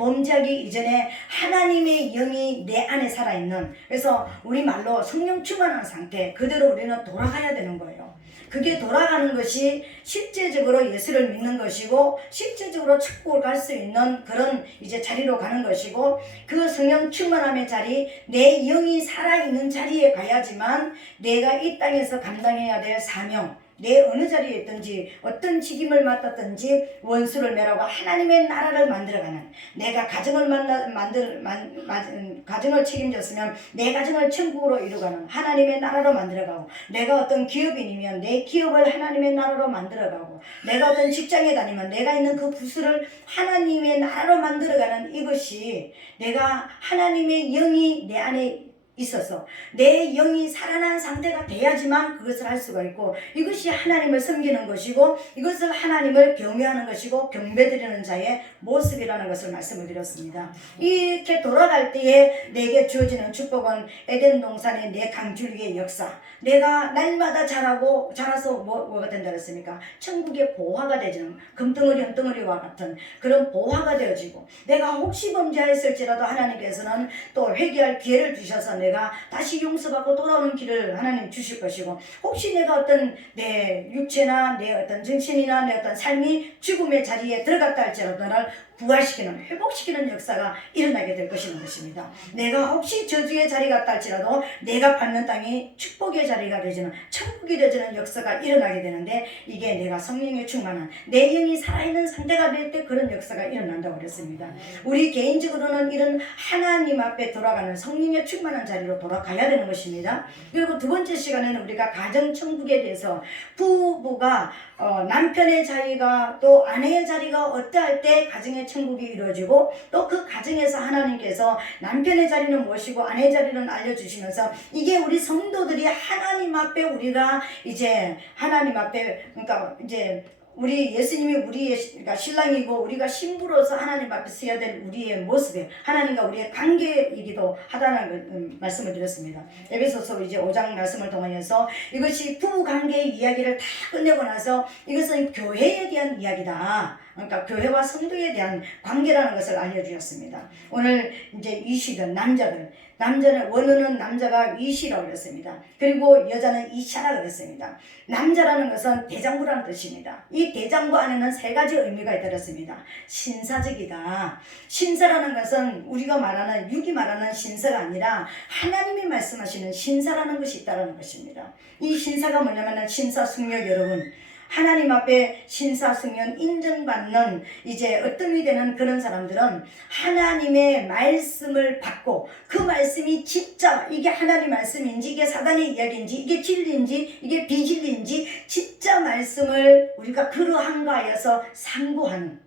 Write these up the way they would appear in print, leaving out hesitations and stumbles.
범죄하기 이전에 하나님의 영이 내 안에 살아있는, 그래서 우리말로 성령 충만한 상태, 그대로 우리는 돌아가야 되는 거예요. 그게 돌아가는 것이 실제적으로 예수를 믿는 것이고 실제적으로 천국을 갈 수 있는 그런 이제 자리로 가는 것이고, 그 성령 충만함의 자리, 내 영이 살아있는 자리에 가야지만 내가 이 땅에서 감당해야 될 사명, 내 어느 자리에 있든지 어떤 직임을 맡았든지 원수를 멸하고 하나님의 나라를 만들어가는, 내가 가정을 가정을 책임졌으면 내 가정을 천국으로 이루가는 하나님의 나라로 만들어가고, 내가 어떤 기업인이면 내 기업을 하나님의 나라로 만들어가고, 내가 어떤 직장에 다니면 내가 있는 그 부서를 하나님의 나라로 만들어가는, 이것이 내가 하나님의 영이 내 안에 있어서 내 영이 살아난 상태가 돼야지만 그것을 할 수가 있고, 이것이 하나님을 섬기는 것이고 이것을 하나님을 경외하는 것이고 경배드리는 자의 모습이라는 것을 말씀을 드렸습니다. 이렇게 돌아갈 때에 내게 주어지는 축복은 에덴 동산의 내 강줄기의 역사, 내가 날마다 자라서 뭐가 된다 그랬습니까? 천국의 보화가 되지는, 금덩어리 은덩어리와 같은 그런 보화가 되어지고, 내가 혹시 범죄했을지라도 하나님께서는 또 회개할 기회를 주셔서 내가 다시 용서받고 돌아오는 길을 하나님 주실 것이고, 혹시 내가 어떤 내 육체나 내 어떤 정신이나 내 어떤 삶이 죽음의 자리에 들어갔다 할지라도 나를 부활시키는, 회복시키는 역사가 일어나게 될 것입니다. 내가 혹시 저주의 자리 같다 할지라도 내가 받는 땅이 축복의 자리가 되지는, 천국이 되지는 역사가 일어나게 되는데, 이게 내가 성령에 충만한 내 영이 살아있는 상태가 될 때 그런 역사가 일어난다고 그랬습니다. 우리 개인적으로는 이런 하나님 앞에 돌아가는 성령에 충만한 자리로 돌아가야 되는 것입니다. 그리고 두 번째 시간에는 우리가 가정천국에 대해서, 부부가 남편의 자리가 또 아내의 자리가 어떠할 때 가정의 천국이 이루어지고, 또 그 가정에서 하나님께서 남편의 자리는 무엇이고 아내의 자리는 알려주시면서, 이게 우리 성도들이 하나님 앞에, 우리가 이제 하나님 앞에, 그러니까 이제 우리 예수님이 우리의 그러니까 신랑이고 우리가 신부로서 하나님 앞에 서야 될 우리의 모습에 하나님과 우리의 관계이기도 하다는 말씀을 드렸습니다. 에베소서 이제 5장 말씀을 통하여서 이것이 부부 관계의 이야기를 다 끝내고 나서 이것은 교회에 대한 이야기다, 그러니까 교회와 성도에 대한 관계라는 것을 알려주셨습니다. 오늘 이제 이시든 남자는 원어는 남자가 이시라고 그랬습니다. 그리고 여자는 이샤라고 그랬습니다. 남자라는 것은 대장부라는 뜻입니다. 이 대장부 안에는 세 가지 의미가 있더랬습니다. 신사적이다. 신사라는 것은 우리가 말하는, 육이 말하는 신사가 아니라 하나님이 말씀하시는 신사라는 것이 있다는 것입니다. 이 신사가 뭐냐면 신사숙녀 여러분, 하나님 앞에 신사승연 인정받는 이제 어떤이 되는 그런 사람들은 하나님의 말씀을 받고, 그 말씀이 진짜 이게 하나님 말씀인지 이게 사단의 이야기인지 이게 진리인지 이게 비진리인지 진짜 말씀을 우리가 그러한가 하여서 상고하는,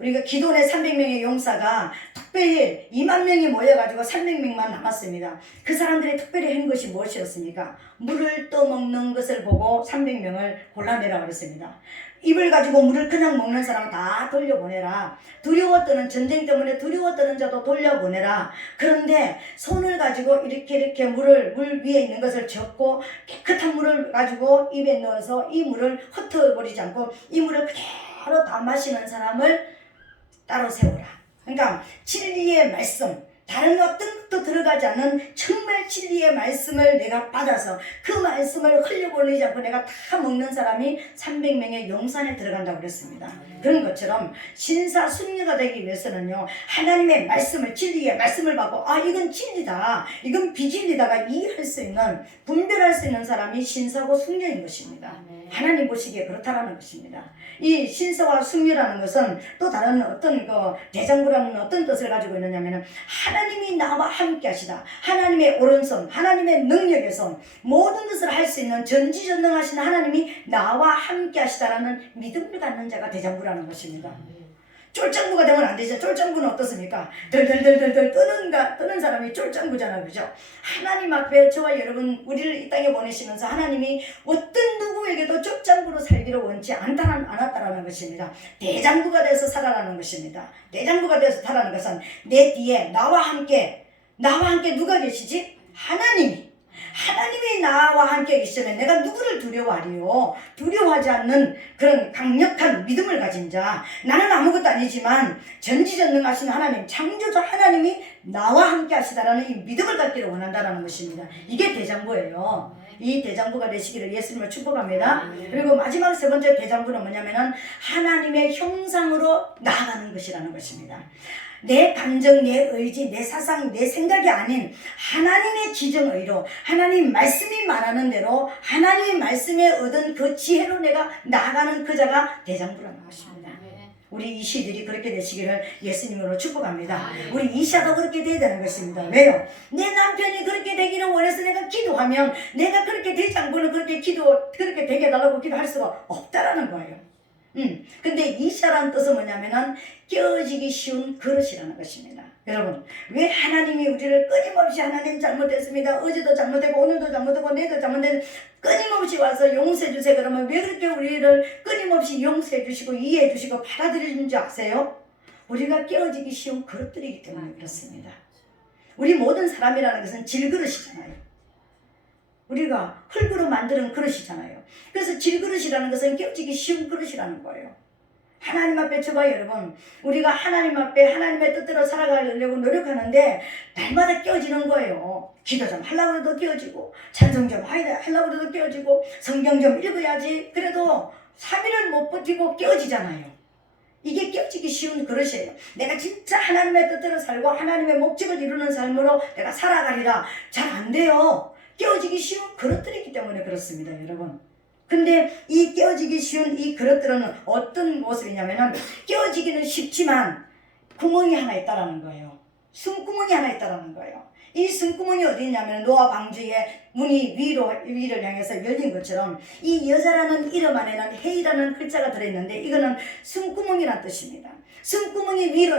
우리가 기도원의 300명의 용사가 특별히 2만 명이 모여가지고 300명만 남았습니다. 그 사람들이 특별히 한 것이 무엇이었습니까? 물을 떠먹는 것을 보고 300명을 골라내라 그랬습니다. 입을 가지고 물을 그냥 먹는 사람 다 돌려보내라. 두려워 떠는, 전쟁 때문에 두려워 떠는 자도 돌려보내라. 그런데 손을 가지고 이렇게 물 위에 있는 것을 젓고 깨끗한 물을 가지고 입에 넣어서 이 물을 흩어버리지 않고 이 물을 그대로 다 마시는 사람을 따로 세우라. 그러니까 진리의 말씀, 다른 어떤 것도 들어가지 않는 정말 진리의 말씀을 내가 받아서 그 말씀을 흘려보내지 않고 내가 다 먹는 사람이 300명의 용산에 들어간다고 그랬습니다. 그런 것처럼 신사숙녀가 되기 위해서는요, 하나님의 말씀을, 진리의 말씀을 받고 이건 진리다, 이건 비진리다가 이해할 수 있는, 분별할 수 있는 사람이 신사고 숙녀인 것입니다. 하나님 보시기에 그렇다라는 것입니다. 이 신사와 숙녀라는 것은 또 다른 어떤 대장부라는 어떤 뜻을 가지고 있느냐면, 하나님이 나와 함께 하시다, 하나님의 오른손, 하나님의 능력의 손, 모든 것을 할 수 있는 전지전능하신 하나님이 나와 함께 하시다라는 믿음을 갖는 자가 대장부라는 것입니다. 쫄장부가 되면 안 되죠. 쫄장부는 어떻습니까? 덜덜덜덜 뜨는 사람이 쫄장부잖아요. 그죠? 하나님 앞에 저와 여러분, 우리를 이 땅에 보내시면서 하나님이 어떤 누구에게도 쫄장부로 살기를 원치 않았다라는 것입니다. 대장부가 돼서 살아라는 것입니다. 대장부가 돼서 살아라는 것은 내 뒤에 나와 함께 누가 계시지? 하나님이. 하나님이 나와 함께 계시면 내가 누구를 두려워하리요? 두려워하지 않는 그런 강력한 믿음을 가진 자. 나는 아무것도 아니지만 전지전능하신 하나님, 창조주 하나님이 나와 함께 하시다라는 이 믿음을 갖기를 원한다라는 것입니다. 이게 대장부예요. 이 대장부가 되시기를 예수님을 축복합니다. 그리고 마지막 세 번째 대장부는 뭐냐면은 하나님의 형상으로 나아가는 것이라는 것입니다. 내 감정, 내 의지, 내 사상, 내 생각이 아닌 하나님의 지정의로, 하나님 말씀이 말하는 대로 하나님의 말씀에 얻은 그 지혜로 내가 나아가는 그 자가 대장부라는 것입니다. 우리 이시들이 그렇게 되시기를 예수님으로 축복합니다. 우리 이샤도 그렇게 돼야 되는 것입니다. 왜요? 내 남편이 그렇게 되기를 원해서 내가 기도하면 내가 그렇게 되지 않고는 그렇게 되게 해달라고 기도할 수가 없다라는 거예요. 근데 이샤라는 뜻은 뭐냐면은 깨어지기 쉬운 그릇이라는 것입니다. 여러분, 왜 하나님이 우리를 끊임없이 하나님 잘못했습니다. 어제도 잘못되고 오늘도 잘못되고 내일도 잘못되고 끊임없이 와서 용서해 주세요. 그러면 왜 그렇게 우리를 끊임없이 용서해 주시고 이해해 주시고 받아들이는지 아세요? 우리가 깨어지기 쉬운 그릇들이기 때문에 그렇습니다. 우리 모든 사람이라는 것은 질그릇이잖아요. 우리가 흙으로 만드는 그릇이잖아요. 그래서 질그릇이라는 것은 깨어지기 쉬운 그릇이라는 거예요. 하나님 앞에 줘봐요, 여러분. 우리가 하나님 앞에 하나님의 뜻대로 살아가려고 노력하는데 날마다 깨어지는 거예요. 기도 좀 하려고 해도 깨어지고, 찬송 좀 하려고 해도 깨어지고, 성경 좀 읽어야지. 그래도 3일을 못 버티고 깨어지잖아요. 이게 깨어지기 쉬운 그릇이에요. 내가 진짜 하나님의 뜻대로 살고 하나님의 목적을 이루는 삶으로 내가 살아가리라. 잘 안 돼요. 깨어지기 쉬운 그릇들이기 때문에 그렇습니다, 여러분. 근데 이 깨어지기 쉬운 이 그릇들은 어떤 모습이냐면은 깨어지기는 쉽지만 구멍이 하나 있다라는 거예요. 숨구멍이 하나 있다라는 거예요. 이 숨구멍이 어디 있냐면 노아 방주에 문이 위를 향해서 열린 것처럼 이 여자라는 이름 안에는 헤이라는 글자가 들어있는데 이거는 숨구멍이라는 뜻입니다. 숨구멍이 위로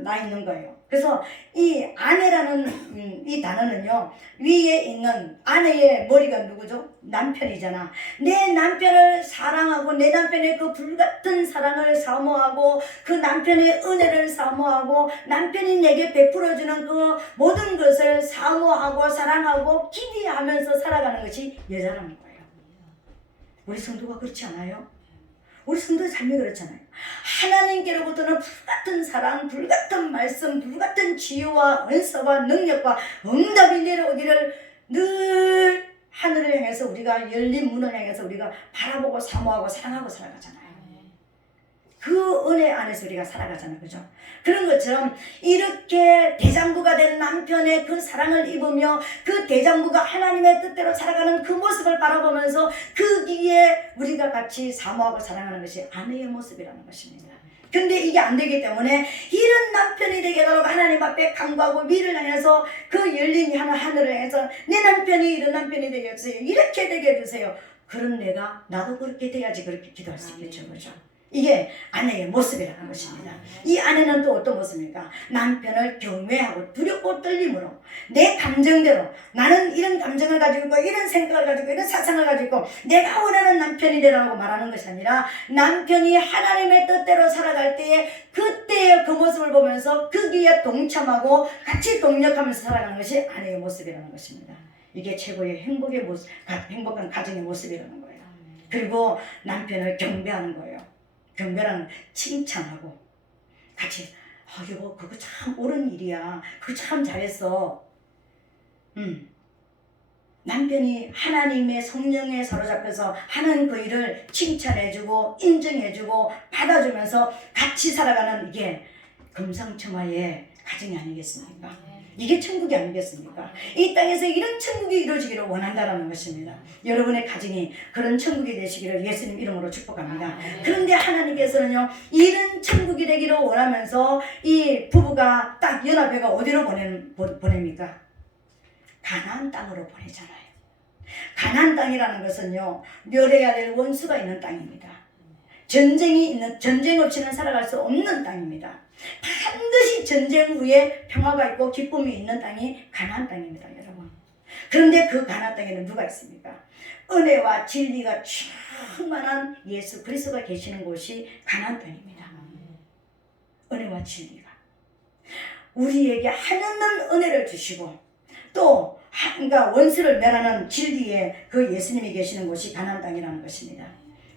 나 있는 거예요. 그래서 이 아내라는 이 단어는요, 위에 있는 아내의 머리가 누구죠? 남편이잖아. 내 남편을 사랑하고 내 남편의 그 불같은 사랑을 사모하고 그 남편의 은혜를 사모하고 남편이 내게 베풀어주는 그 모든 것을 사모하고 사랑하고 기대하면서 살아가는 것이 여자라는 거예요. 우리 성도가 그렇지 않아요? 우리 성도의 삶이 그렇잖아요. 하나님께로부터는 불같은 사랑, 불같은 말씀, 불같은 치유와 은사와 능력과 응답이 내려오기를 늘 하늘을 향해서 우리가 열린 문을 향해서 우리가 바라보고 사모하고 사랑하고 살아가잖아요. 그 은혜 안에서 우리가 살아가잖아요. 그죠? 그런 것처럼 이렇게 대장부가 된 남편의 그 사랑을 입으며 그 대장부가 하나님의 뜻대로 살아가는 그 모습을 바라보면서 그 뒤에 우리가 같이 사모하고 사랑하는 것이 아내의 모습이라는 것입니다. 근데 이게 안 되기 때문에 이런 남편이 되게 해달라고 하나님 앞에 간구하고 위를 향해서 그 열린 하늘을 향해서 내 남편이 이런 남편이 되게 해주세요. 이렇게 되게 해주세요. 그런 내가 나도 그렇게 돼야지 그렇게 기도할 수 있겠죠. 그죠? 이게 아내의 모습이라는 것입니다. 이 아내는 또 어떤 모습입니까? 남편을 경외하고 두렵고 떨림으로 내 감정대로 나는 이런 감정을 가지고 있고 이런 생각을 가지고 이런 사상을 가지고 있고 내가 원하는 남편이 되라고 말하는 것이 아니라 남편이 하나님의 뜻대로 살아갈 때에 그때의 그 모습을 보면서 거기에 동참하고 같이 동력하면서 살아가는 것이 아내의 모습이라는 것입니다. 이게 최고의 행복의 모습, 행복한 가정의 모습이라는 거예요. 그리고 남편을 경배하는 거예요. 경배랑 칭찬하고 같이 여보 그거 참 옳은 일이야. 그거 참 잘했어. 남편이 하나님의 성령에 사로잡혀서 하는 그 일을 칭찬해주고 인정해주고 받아주면서 같이 살아가는 이게 금상첨화의 가정이 아니겠습니까? 이게 천국이 아니겠습니까? 이 땅에서 이런 천국이 이루어지기를 원한다는 것입니다. 여러분의 가정이 그런 천국이 되시기를 예수님 이름으로 축복합니다. 그런데 하나님께서는요, 이런 천국이 되기를 원하면서 이 부부가 딱 연합회가 어디로 보냅니까? 가나안 땅으로 보내잖아요. 가나안 땅이라는 것은요, 멸해야 될 원수가 있는 땅입니다. 전쟁 없이는 살아갈 수 없는 땅입니다. 반드시 전쟁 후에 평화가 있고 기쁨이 있는 땅이 가나안 땅입니다, 여러분. 그런데 그 가나안 땅에는 누가 있습니까? 은혜와 진리가 충만한 예수 그리스도가 계시는 곳이 가나안 땅입니다. 은혜와 진리가 우리에게 한없는 은혜를 주시고 또 그러니까 원수를 멸하는 진리에 그 예수님이 계시는 곳이 가나안 땅이라는 것입니다.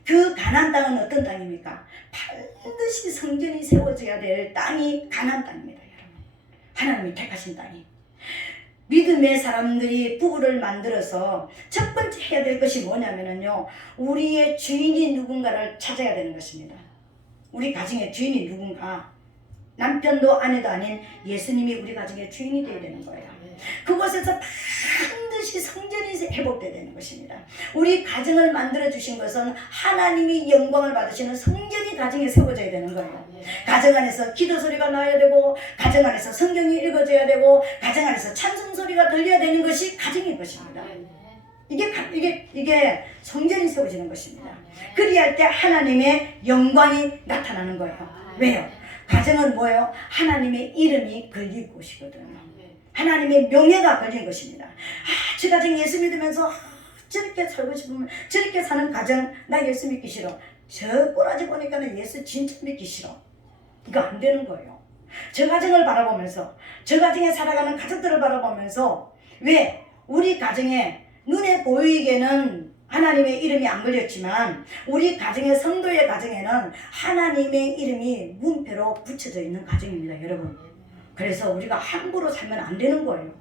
그 가나안 땅은 어떤 땅입니까? 반드시 성전이 세워져야 될 땅이 가나안 땅입니다. 여러분, 하나님이 택하신 땅이. 믿음의 사람들이 부부를 만들어서 첫 번째 해야 될 것이 뭐냐면요, 우리의 주인이 누군가를 찾아야 되는 것입니다. 우리 가정의 주인이 누군가, 남편도 아내도 아닌 예수님이 우리 가정의 주인이 되어야 되는 거예요. 그곳에서 반드시 성전이 회복되어야 되는 것입니다. 우리 가정을 만들어 주신 것은 하나님이 영광을 받으시는 성전이 가정에 세워져야 되는 거예요. 가정 안에서 기도 소리가 나야 되고, 가정 안에서 성경이 읽어져야 되고, 가정 안에서 찬송 소리가 들려야 되는 것이 가정인 것입니다. 이게 성전이 세워지는 것입니다. 그리할 때 하나님의 영광이 나타나는 거예요. 왜요? 가정은 뭐예요? 하나님의 이름이 걸린 곳이거든요. 하나님의 명예가 걸린 것입니다. 저 가정 예수 믿으면서 저렇게 살고 싶으면, 저렇게 사는 가정 나 예수 믿기 싫어. 저 꼬라지 보니까 는 예수 진짜 믿기 싫어. 이거 안 되는 거예요. 저 가정을 바라보면서, 저 가정에 살아가는 가족들을 바라보면서, 왜? 우리 가정에 눈에 보이게는 하나님의 이름이 안 걸렸지만 우리 가정의 성도의 가정에는 하나님의 이름이 문패로 붙여져 있는 가정입니다. 여러분, 그래서 우리가 함부로 살면 안 되는 거예요.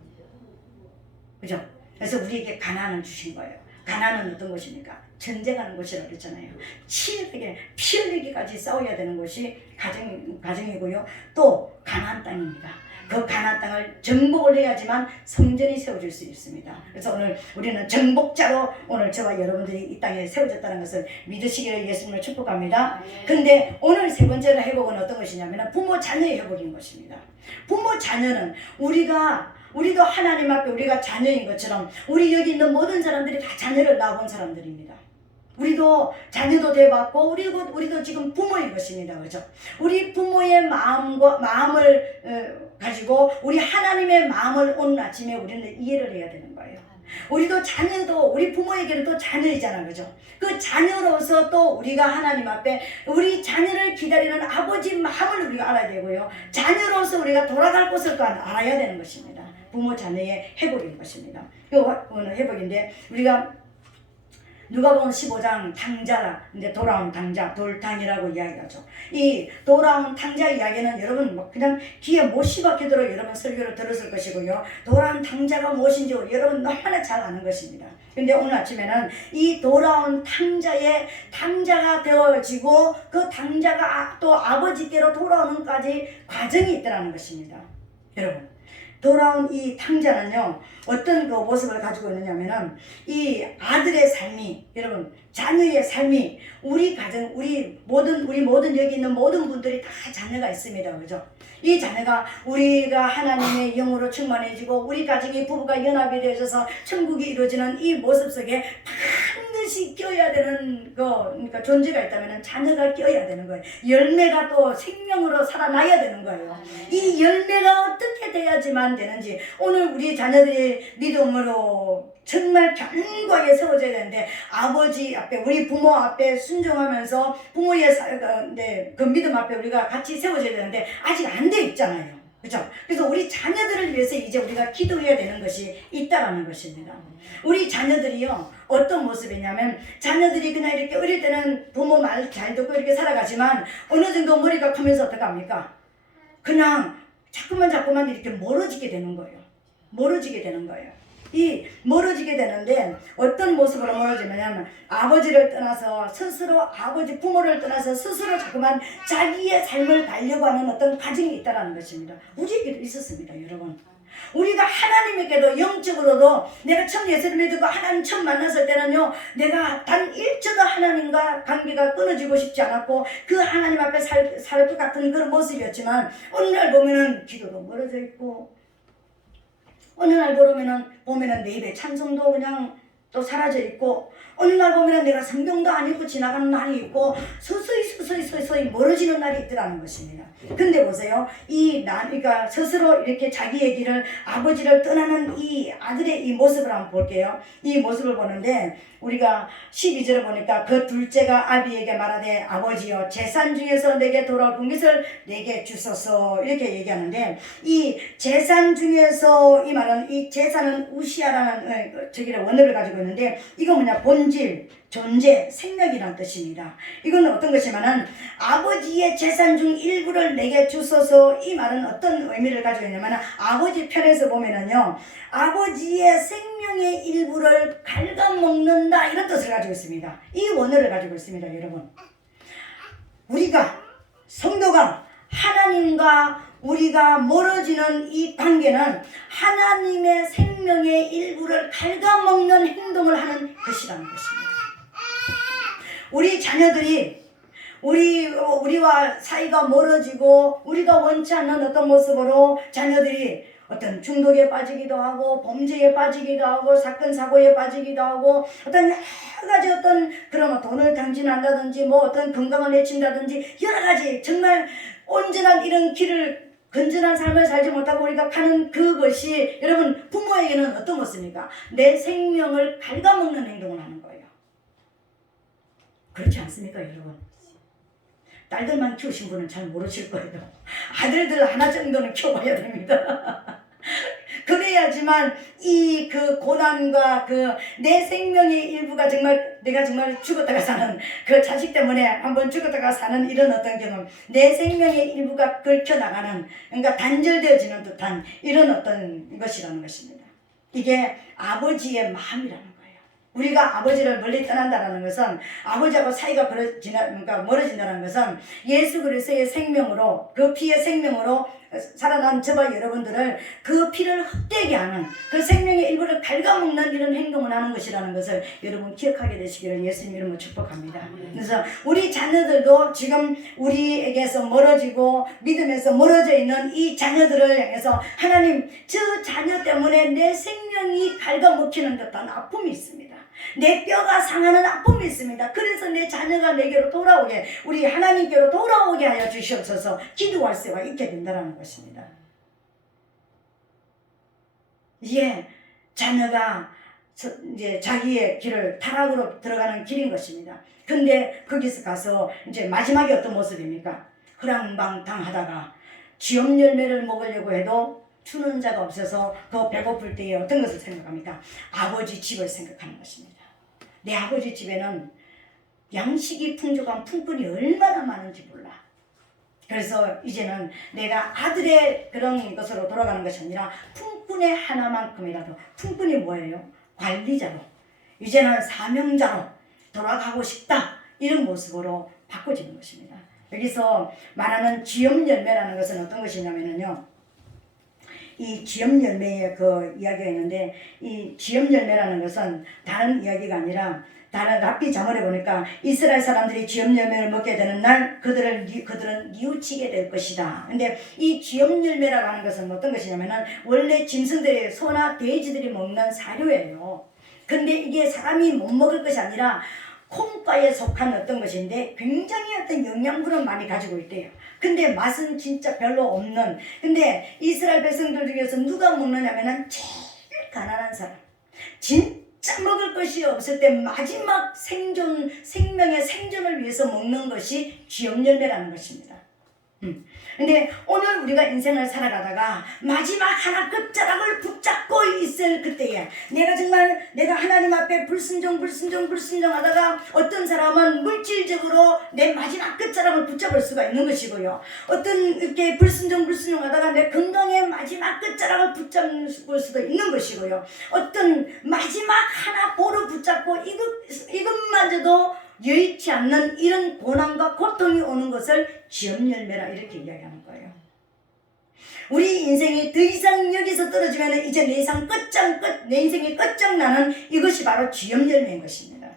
그죠? 그래서 우리에게 가난을 주신 거예요. 가난은 어떤 것입니까? 전쟁하는 것이라고 그랬잖아요. 치열하게 피 흘리기까지 싸워야 되는 것이 가정이고요. 또 가나안 땅입니다. 그 가나안 땅을 정복을 해야지만 성전이 세워질 수 있습니다. 그래서 오늘 우리는 정복자로 오늘 저와 여러분들이 이 땅에 세워졌다는 것을 믿으시기를 예수님을 축복합니다. 근데 오늘 세 번째로 회복은 어떤 것이냐면 부모 자녀의 회복인 것입니다. 부모 자녀는 우리도 하나님 앞에 우리가 자녀인 것처럼 우리 여기 있는 모든 사람들이 다 자녀를 낳아본 사람들입니다. 우리도 자녀도 돼봤고 우리도 지금 부모인 것입니다. 그죠? 우리 부모의 마음을 가지고 우리 하나님의 마음을 오늘 아침에 우리는 이해를 해야 되는 거예요. 우리도 자녀도 우리 부모에게는 또 자녀이잖아. 그죠? 그 자녀로서 또 우리가 하나님 앞에 우리 자녀를 기다리는 아버지 마음을 우리가 알아야 되고요. 자녀로서 우리가 돌아갈 곳을 또 알아야 되는 것입니다. 부모 자녀의 회복인 것입니다. 오늘 회복인데 우리가 누가복음 15장 탕자인데 돌아온 탕자, 돌탕이라고 이야기하죠. 이 돌아온 탕자 이야기는 여러분 그냥 귀에 못이 박히도록 여러분 설교를 들었을 것이고요. 돌아온 탕자가 무엇인지 여러분 너무나 잘 아는 것입니다. 근데 오늘 아침에는 이 돌아온 탕자가 되어지고 그 탕자가 또 아버지께로 돌아오는까지 과정이 있다는 것입니다. 여러분, 돌아온 이 탕자는요, 어떤 그 모습을 가지고 있느냐면은, 이 아들의 삶이, 여러분, 자녀의 삶이, 우리 가정, 우리 모든 여기 있는 모든 분들이 다 자녀가 있습니다. 그죠? 이 자녀가 우리가 하나님의 영으로 충만해지고, 우리 가정의 부부가 연합이 되어져서 천국이 이루어지는 이 모습 속에 반드시 껴야 되는 그러니까 존재가 있다면 자녀가 껴야 되는 거예요. 열매가 또 생명으로 살아나야 되는 거예요. 이 열매가 어떻게 돼야지만 되는지, 오늘 우리 자녀들이 믿음으로 정말 견고하게 세워져야 되는데, 아버지 앞에, 우리 부모 앞에 순종하면서 부모의 그 믿음 앞에 우리가 같이 세워져야 되는데 아직 안 돼 있잖아요. 그죠? 그래서 우리 자녀들을 위해서 이제 우리가 기도해야 되는 것이 있다라는 것입니다. 우리 자녀들이요, 어떤 모습이냐면, 자녀들이 그냥 이렇게 어릴 때는 부모 말 잘 듣고 이렇게 살아가지만 어느 정도 머리가 크면서 어떡합니까? 그냥 자꾸만 이렇게 멀어지게 되는 거예요. 멀어지게 되는 거예요. 이 멀어지게 되는데 어떤 모습으로 멀어지냐면, 아버지를 떠나서 스스로, 부모를 떠나서 스스로 자꾸만 자기의 삶을 달려고 하는 어떤 과정이 있다는 것입니다. 우리에게도 있었습니다. 여러분, 우리가 하나님에게도 영적으로도, 내가 처음 예수를 믿고 하나님 처음 만났을 때는요, 내가 단 1초도 하나님과 관계가 끊어지고 싶지 않았고 그 하나님 앞에 살 것 같은 그런 모습이었지만, 어느 날 보면은 기도도 멀어져 있고, 어느 날 보면은 내 입에 찬송도 그냥 또 사라져 있고, 어느 날 보면 내가 성경도 안 읽고 지나가는 날이 있고 서서히 멀어지는 날이 있더라는 것입니다. 근데 보세요, 그러니까 스스로 이렇게 자기의 길을, 아버지를 떠나는 이 아들의 이 모습을 한번 볼게요. 이 모습을 보는데 우리가 12절을 보니까 그 둘째가 아비에게 말하되 아버지여 재산 중에서 내게 돌아올 분깃을 내게 주소서 이렇게 얘기하는데, 이 재산 중에서 이 말은, 이 재산은 우시아라는 저기를 원어를 가지고 있는데, 이거 뭐냐, 본질, 존재, 생명이라는 뜻입니다. 이건 어떤 것이냐면은 아버지의 재산 중 일부를 내게 주소서, 이 말은 어떤 의미를 가지고 있냐면, 아버지 편에서 보면은요, 아버지의 생명의 일부를 갉아먹는다 이런 뜻을 가지고 있습니다. 이 원어를 가지고 있습니다. 여러분, 우리가 성도가 하나님과 우리가 멀어지는 이 관계는 하나님의 생명의 일부를 갉아먹는 행동을 하는 것이라는 것입니다. 우리 자녀들이 우리와 사이가 멀어지고 우리가 원치 않는 어떤 모습으로 자녀들이 어떤 중독에 빠지기도 하고 범죄에 빠지기도 하고 사건 사고에 빠지기도 하고 어떤 여러 가지 어떤 그런 돈을 당진한다든지 뭐 어떤 건강을 해친다든지 여러 가지 정말 온전한 이런 길을, 건전한 삶을 살지 못하고 우리가 가는 그것이 여러분 부모에게는 어떤 것입니까? 내 생명을 갉아먹는 행동을 하는 거예요. 그렇지 않습니까 여러분? 딸들만 키우신 분은 잘 모르실 거예요. 아들들 하나 정도는 키워봐야 됩니다. 그래야지만 이 그 고난과 그 내 생명의 일부가 정말 내가 정말 죽었다가 사는, 그 자식 때문에 한번 죽었다가 사는 이런 어떤 경험, 내 생명의 일부가 긁혀나가는, 그러니까 단절되어지는 듯한 이런 어떤 것이라는 것입니다. 이게 아버지의 마음이라는 거예요. 우리가 아버지를 멀리 떠난다는 것은, 아버지하고 사이가 그러니까 멀어진다는 것은 예수 그리스도의 생명으로, 그 피의 생명으로 살아난 저와 여러분들을 그 피를 헛되게 하는, 그 생명의 일부를 갉아먹는 이런 행동을 하는 것이라는 것을 여러분 기억하게 되시기를 예수님 이름으로 축복합니다. 그래서 우리 자녀들도 지금 우리에게서 멀어지고 믿음에서 멀어져 있는 이 자녀들을 향해서 하나님, 저 자녀 때문에 내 생명이 갉아먹히는 듯한 아픔이 있습니다. 내 뼈가 상하는 아픔이 있습니다. 그래서 내 자녀가 내게로 돌아오게, 우리 하나님께로 돌아오게 하여 주시옵소서 기도할 수가 있게 된다는 것입니다. 이게 자녀가 이제 자기의 길을 타락으로 들어가는 길인 것입니다. 근데 거기서 가서 이제 마지막에 어떤 모습입니까? 허랑방탕하다가 지업 열매를 먹으려고 해도 주는 자가 없어서 더 배고플 때에 어떤 것을 생각합니까? 아버지 집을 생각하는 것입니다. 내 아버지 집에는 양식이 풍족한 품꾼이 얼마나 많은지 몰라. 그래서 이제는 내가 아들의 그런 것으로 돌아가는 것이 아니라 품꾼의 하나만큼이라도, 품꾼이 뭐예요? 관리자로, 이제는 사명자로 돌아가고 싶다, 이런 모습으로 바꿔지는 것입니다. 여기서 말하는 지업 열매라는 것은 어떤 것이냐면요, 이 지업 열매의 그 이야기가 있는데, 이 지업 열매라는 것은 다른 이야기가 아니라, 다른 랍비 자문에 보니까 이스라엘 사람들이 지업 열매를 먹게 되는 날 그들은 뉘우치게 될 것이다. 근데 이 지업 열매라고 하는 것은 어떤 것이냐면은 원래 짐승들이, 소나 돼지들이 먹는 사료예요. 근데 이게 사람이 못 먹을 것이 아니라 콩과에 속한 어떤 것인데 굉장히 어떤 영양분을 많이 가지고 있대요. 근데 맛은 진짜 별로 없는, 근데 이스라엘 백성들 중에서 누가 먹느냐면은 제일 가난한 사람, 진짜 먹을 것이 없을 때 마지막 생명의 생존을 위해서 먹는 것이 지업 열매라는 것입니다. 근데 오늘 우리가 인생을 살아가다가 마지막 하나 끝자락을 붙잡고 있을 그때에 내가 하나님 앞에 불순종하다가 어떤 사람은 물질적으로 내 마지막 끝자락을 붙잡을 수가 있는 것이고요. 어떤 이렇게 불순종하다가 내 건강의 마지막 끝자락을 붙잡을 수도 있는 것이고요. 어떤 마지막 하나 보루 붙잡고 이것마저도 여의치 않는 이런 고난과 고통이 오는 것을 지업 열매라 이렇게 이야기하는 거예요. 우리 인생이 더 이상 여기서 떨어지면 이제 내 인생이 끝장나는 이것이 바로 지업 열매인 것입니다.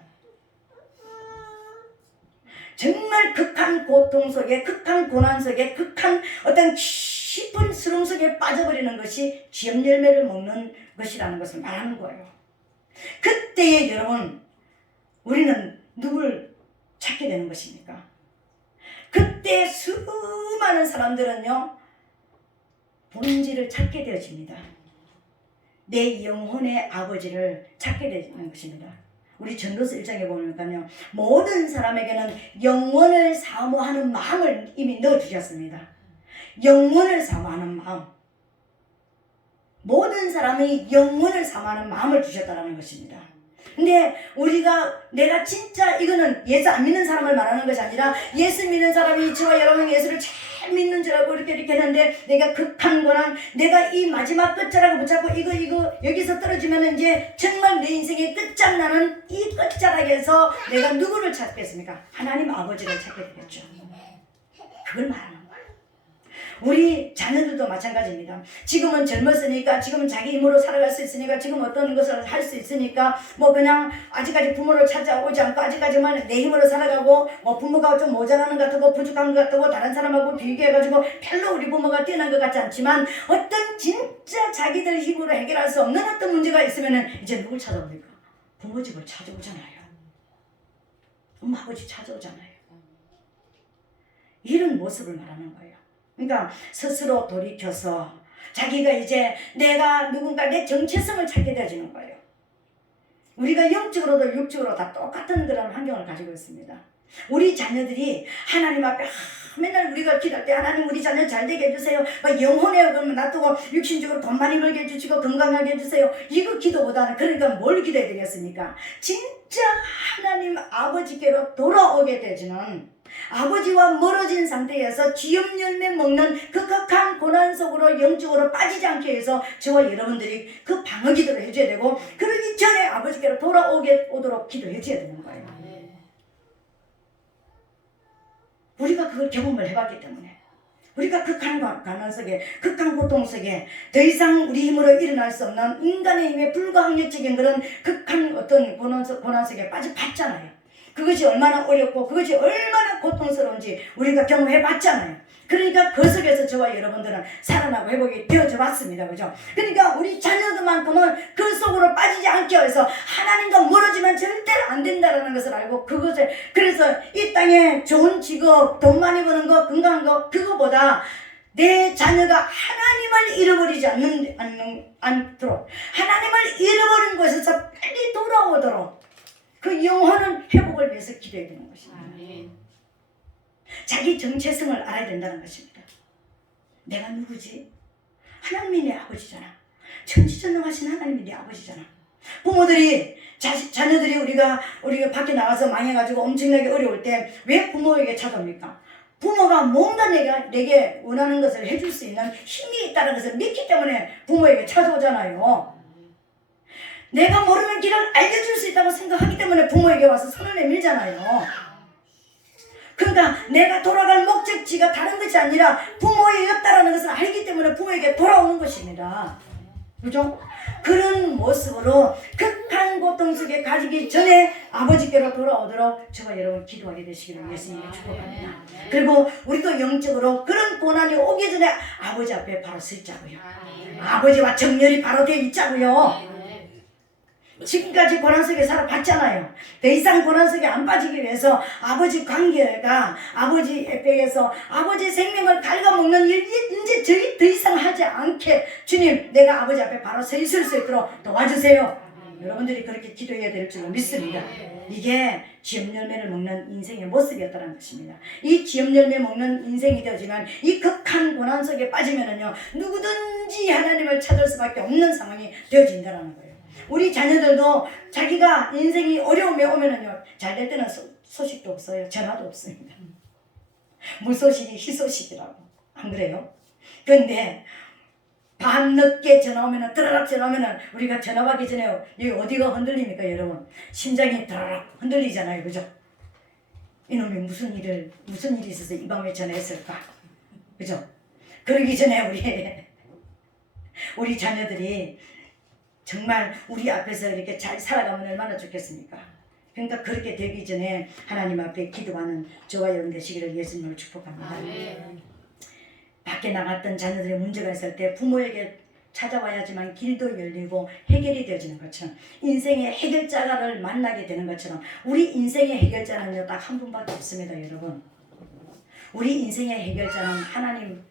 정말 극한 고통 속에, 극한 고난 속에, 극한 어떤 깊은 수렁 속에 빠져버리는 것이 지업 열매를 먹는 것이라는 것을 말하는 거예요. 그때에 여러분 우리는 누굴 찾게 되는 것입니까? 그때 수많은 사람들은요 본질을 찾게 되어집니다. 내 영혼의 아버지를 찾게 되는 것입니다. 우리 전도서 1장에 보니까요 모든 사람에게는 영원을 사모하는 마음을 이미 넣어주셨습니다. 영원을 사모하는 마음, 모든 사람이 영원을 사모하는 마음을 주셨다는 것입니다. 근데 내가 진짜 이거는 예수 안 믿는 사람을 말하는 것이 아니라 예수 믿는 사람이 저와 여러분 예수를 잘 믿는 줄 알고 이렇게 했는데 내가 극한 고난, 내가 이 마지막 끝자락을 붙잡고 이거 여기서 떨어지면 이제 정말 내 인생의 끝장나는 이 끝자락에서 내가 누구를 찾겠습니까? 하나님 아버지를 찾게 되겠죠. 그걸 말하는 거예요. 우리 자녀들도 마찬가지입니다. 지금은 젊었으니까, 지금은 자기 힘으로 살아갈 수 있으니까, 지금 어떤 것을 할 수 있으니까 뭐 그냥 아직까지 부모를 찾아오지 않고 아직까지만 내 힘으로 살아가고 뭐 부모가 좀 모자라는 것 같고 부족한 것 같고 다른 사람하고 비교해가지고 별로 우리 부모가 뛰어난 것 같지 않지만 어떤 진짜 자기들 힘으로 해결할 수 없는 어떤 문제가 있으면은 이제 누굴 찾아옵니까? 부모 집을 찾아오잖아요. 엄마 아버지 찾아오잖아요. 이런 모습을 말하는 거예요. 그러니까 스스로 돌이켜서 자기가 이제 내가 누군가 내 정체성을 찾게 되어지는 거예요. 우리가 영적으로도 육적으로 다 똑같은 그런 환경을 가지고 있습니다. 우리 자녀들이 하나님 앞에 맨날 우리가 기도할 때 하나님 우리 자녀 잘 되게 해주세요. 막 영혼에 그러면 놔두고 육신적으로 돈 많이 벌게 해주시고 건강하게 해주세요. 이거 기도보다는 그러니까 뭘 기도해야 되겠습니까? 진짜 하나님 아버지께로 돌아오게 되지는 아버지와 멀어진 상태에서 기업 열매 먹는 그 극한 고난 속으로 영적으로 빠지지 않게 해서 저와 여러분들이 그 방어 기도를 해줘야 되고 그러기 전에 아버지께로 오도록 기도해 줘야 되는 거예요. 우리가 그걸 경험을 해봤기 때문에 우리가 극한 가난 속에 극한 고통 속에 더 이상 우리 힘으로 일어날 수 없는 인간의 힘에 불가항력적인 그런 극한 어떤 고난 속에 빠져봤잖아요. 그것이 얼마나 어렵고 그것이 얼마나 고통스러운지 우리가 경험해봤잖아요. 그러니까 그 속에서 저와 여러분들은 살아나고 회복이 되어져 봤습니다. 그죠? 그러니까 우리 자녀들만큼은 그 속으로 빠지지 않게 해서 하나님과 멀어지면 절대로 안 된다는 것을 알고 그것을 그래서 이 땅에 좋은 직업, 돈 많이 버는 거, 건강한 거 그거보다 내 자녀가 하나님을 잃어버리지 않도록 하나님을 잃어버린 곳에서 빨리 돌아오도록 그 영혼은 회복을 위해서 기도해야 되는 것입니다. 자기 정체성을 알아야 된다는 것입니다. 내가 누구지? 하나님이 내 아버지잖아. 천지전능하신 하나님이 내 아버지잖아. 부모들이 자녀들이 우리가 밖에 나가서 망해가지고 엄청나게 어려울 때 왜 부모에게 찾아옵니까? 부모가 뭔가 내게 원하는 것을 해줄 수 있는 힘이 있다는 것을 믿기 때문에 부모에게 찾아오잖아요. 내가 모르는 길을 알려줄 수 있다고 생각하기 때문에 부모에게 와서 손을 내밀잖아요. 그러니까 내가 돌아갈 목적지가 다른 것이 아니라 부모이었다라는 것을 알기 때문에 부모에게 돌아오는 것입니다. 그죠? 그런 모습으로 극한 고통 속에 가지기 전에 아버지께로 돌아오도록 저와 여러분 기도하게 되시기를 예수님께 축복합니다. 그리고 우리도 영적으로 그런 고난이 오기 전에 아버지 앞에 바로 서 있자고요. 아버지와 정렬이 바로 되어 있자고요. 지금까지 고난 속에 살아봤잖아요. 더 이상 고난 속에 안 빠지기 위해서 아버지 관계가 아버지 에펙에서 아버지 생명을 갉아먹는 일 이제 저희 더 이상 하지 않게 주님 내가 아버지 앞에 바로 서 있을 수 있도록 도와주세요. 여러분들이 그렇게 기도해야 될 줄로 믿습니다. 이게 지엽 열매를 먹는 인생의 모습이었다는 것입니다. 이 지엽 열매 먹는 인생이 되어지면 이 극한 고난 속에 빠지면은요 누구든지 하나님을 찾을 수밖에 없는 상황이 되어진다는 거예요. 우리 자녀들도 자기가 인생이 어려움에 오면은요 잘 될 때는 소식도 없어요. 전화도 없습니다. 무소식이 희소식이라고 안 그래요? 그런데 밤늦게 전화 오면은 드라락 전화 오면은 우리가 전화 받기 전에 여기 어디가 흔들립니까 여러분? 심장이 드라락 흔들리잖아요. 그죠? 이놈이 무슨 일이 있어서 이 밤에 전화했을까? 그죠? 그러기 전에 우리 자녀들이 정말 우리 앞에서 이렇게 잘 살아가면 얼마나 좋겠습니까? 그러니까 그렇게 되기 전에 하나님 앞에 기도하는 저와 여러분 되시기를 예수님으로 축복합니다. 밖에 나갔던 자녀들의 문제가 있을 때 부모에게 찾아와야지만 길도 열리고 해결이 되어지는 것처럼, 인생의 해결자를 만나게 되는 것처럼, 우리 인생의 해결자는요 딱 한 분밖에 없습니다. 여러분, 우리 인생의 해결자는 하나님,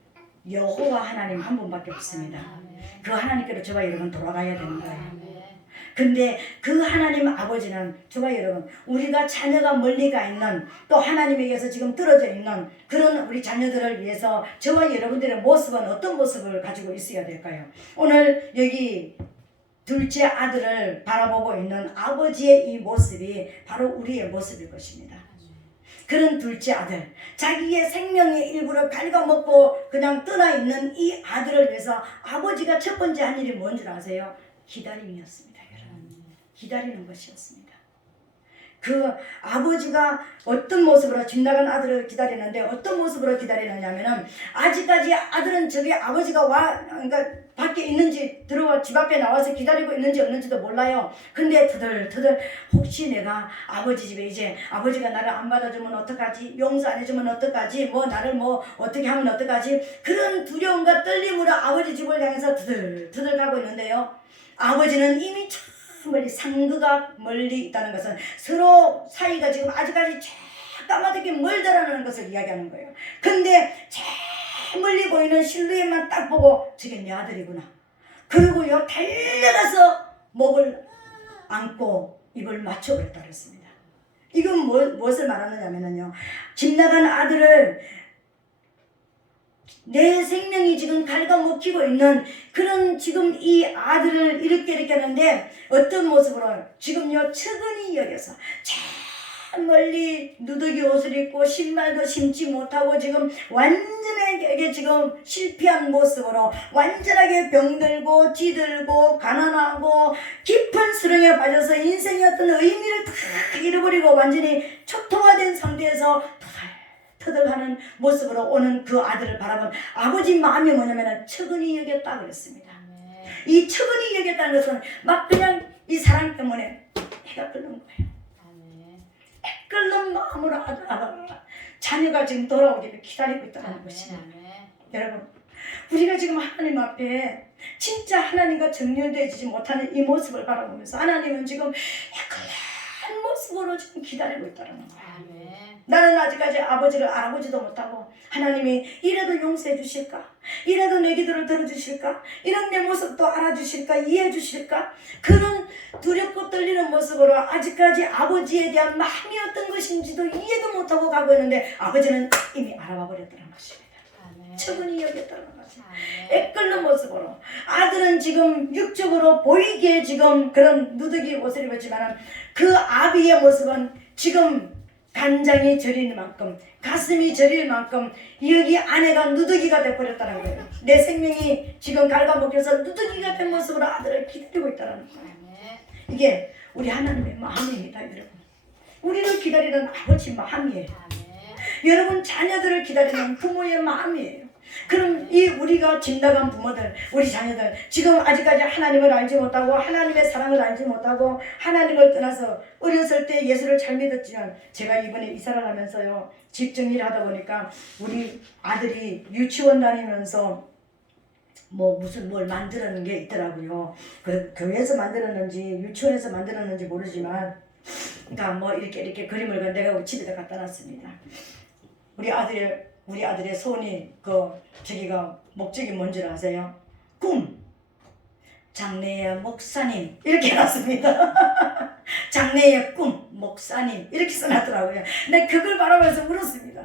여호와 하나님 한 분밖에 없습니다. 그 하나님께로 저와 여러분 돌아가야 되는 거예요. 근데 그 하나님 아버지는 저와 여러분, 우리가 자녀가 멀리 가 있는, 또 하나님에게서 지금 떨어져 있는 그런 우리 자녀들을 위해서 저와 여러분들의 모습은 어떤 모습을 가지고 있어야 될까요? 오늘 여기 둘째 아들을 바라보고 있는 아버지의 이 모습이 바로 우리의 모습일 것입니다. 그런 둘째 아들, 자기의 생명의 일부를 갉아먹고 그냥 떠나 있는 이 아들을 위해서 아버지가 첫 번째 한 일이 뭔 줄 아세요? 기다림이었습니다. 기다리는 것이었습니다. 그 아버지가 어떤 모습으로 집 나간 아들을 기다리는데, 어떤 모습으로 기다리느냐면은, 아직까지 아들은 저기 아버지가 그러니까 밖에 있는지, 들어와 집 앞에 나와서 기다리고 있는지 없는지도 몰라요. 근데 터덜터덜 혹시 내가 아버지 집에 이제 아버지가 나를 안 받아주면 어떡하지, 용서 안 해주면 어떡하지, 뭐 나를 뭐 어떻게 하면 어떡하지, 그런 두려움과 떨림으로 아버지 집을 향해서 터덜터덜 가고 있는데요, 아버지는 이미 멀리, 상그가 멀리 있다는 것은 서로 사이가 지금 아직까지 까마득히 멀다라는 것을 이야기하는 거예요. 근데 제일 멀리 보이는 실루엣만 딱 보고 저게 내 아들이구나. 그리고요 달려가서 목을 안고 입을 맞춰버렸다 그랬습니다. 이건 무엇을 말하느냐면요, 집 나간 아들을, 내 생명이 지금 갉아먹히고 있는 그런 지금 이 아들을 이렇게 하는데, 어떤 모습으로 지금요 측은히 여겨서 저 멀리 누더기 옷을 입고 신발도 신지 못하고 지금 완전하게 지금 실패한 모습으로, 완전하게 병들고 찌들고 가난하고 깊은 수렁에 빠져서 인생의 어떤 의미를 다 잃어버리고 완전히 초토화된 상태에서 터덜하는 모습으로 오는 그 아들을 바라본 아버지 마음이 뭐냐면 측은히 여겼다 그랬습니다. 이 측은히 여겼다는 것은 막 그냥 이 사랑 때문에 해가 끓는 거예요. 해 끓는 마음으로 아버지가 자녀가 지금 돌아오기를 기다리고 있다는 것입니다. 여러분, 우리가 지금 하나님 앞에 진짜 하나님과 정렬되지 못하는 이 모습을 바라보면서, 하나님은 지금 해끌한 모습으로 지금 기다리고 있다는 거예요. 나는 아직까지 아버지를 알아보지도 못하고, 하나님이 이래도 용서해 주실까? 이래도 내 기도를 들어주실까? 이런 내 모습도 알아주실까? 이해해 주실까? 그런 두렵고 떨리는 모습으로 아직까지 아버지에 대한 마음이 어떤 것인지도 이해도 못하고 가고 있는데, 아버지는 이미 알아봐 버렸다는 것입니다. 처분이 여겼다는 것입니다. 애끓는 모습으로, 아들은 지금 육적으로 보이기에 지금 그런 누더기 옷을 입었지만, 그 아비의 모습은 지금 간장이 저릴 만큼, 가슴이 저릴 만큼 여기 안에가 누더기가 돼버렸다는 거예요. 내 생명이 지금 갉아먹혀서 누더기가 된 모습으로 아들을 기다리고 있다는 거예요. 이게 우리 하나님의 마음입니다. 여러분, 우리를 기다리는 아버지 마음이에요. 여러분, 자녀들을 기다리는 부모의 마음이에요. 그럼 이 우리가 집 나간 부모들, 우리 자녀들, 지금 아직까지 하나님을 알지 못하고, 하나님의 사랑을 알지 못하고, 하나님을 떠나서 어렸을 때 예수를 잘 믿었지만, 제가 이번에 이사를 하면서요 집 정리를 하다 보니까 우리 아들이 유치원 다니면서 뭐 무슨 뭘 만들었는 게 있더라고요. 그 교회에서 만들었는지 유치원에서 만들었는지 모르지만, 그러니까 뭐 이렇게 그림을 내가 집에다 갖다 놨습니다. 우리 아들의 소원이 저기가 목적이 뭔지 아세요? 꿈, 장래의 목사님, 이렇게 해놨습니다. 장래의 꿈, 목사님, 이렇게 써놨더라고요. 근데 그걸 바라보면서 울었습니다.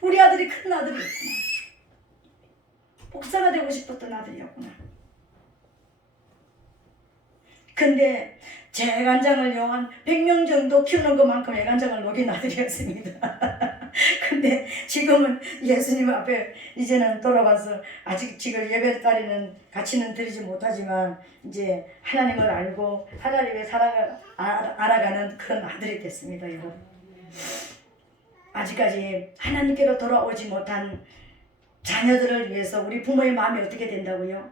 우리 아들이 큰 아들이었구나. 목사가 되고 싶었던 아들이었구나. 근데 제 애간장을 한 100명 정도 키우는 것만큼 애간장을 녹인 아들이었습니다. 근데 지금은 예수님 앞에 이제는 돌아가서, 아직 지금 예배자리는 같이는 드리지 못하지만 이제 하나님을 알고 하나님의 사랑을 알아가는 그런 아들이 됐습니다. 여러분, 아직까지 하나님께로 돌아오지 못한 자녀들을 위해서 우리 부모의 마음이 어떻게 된다고요?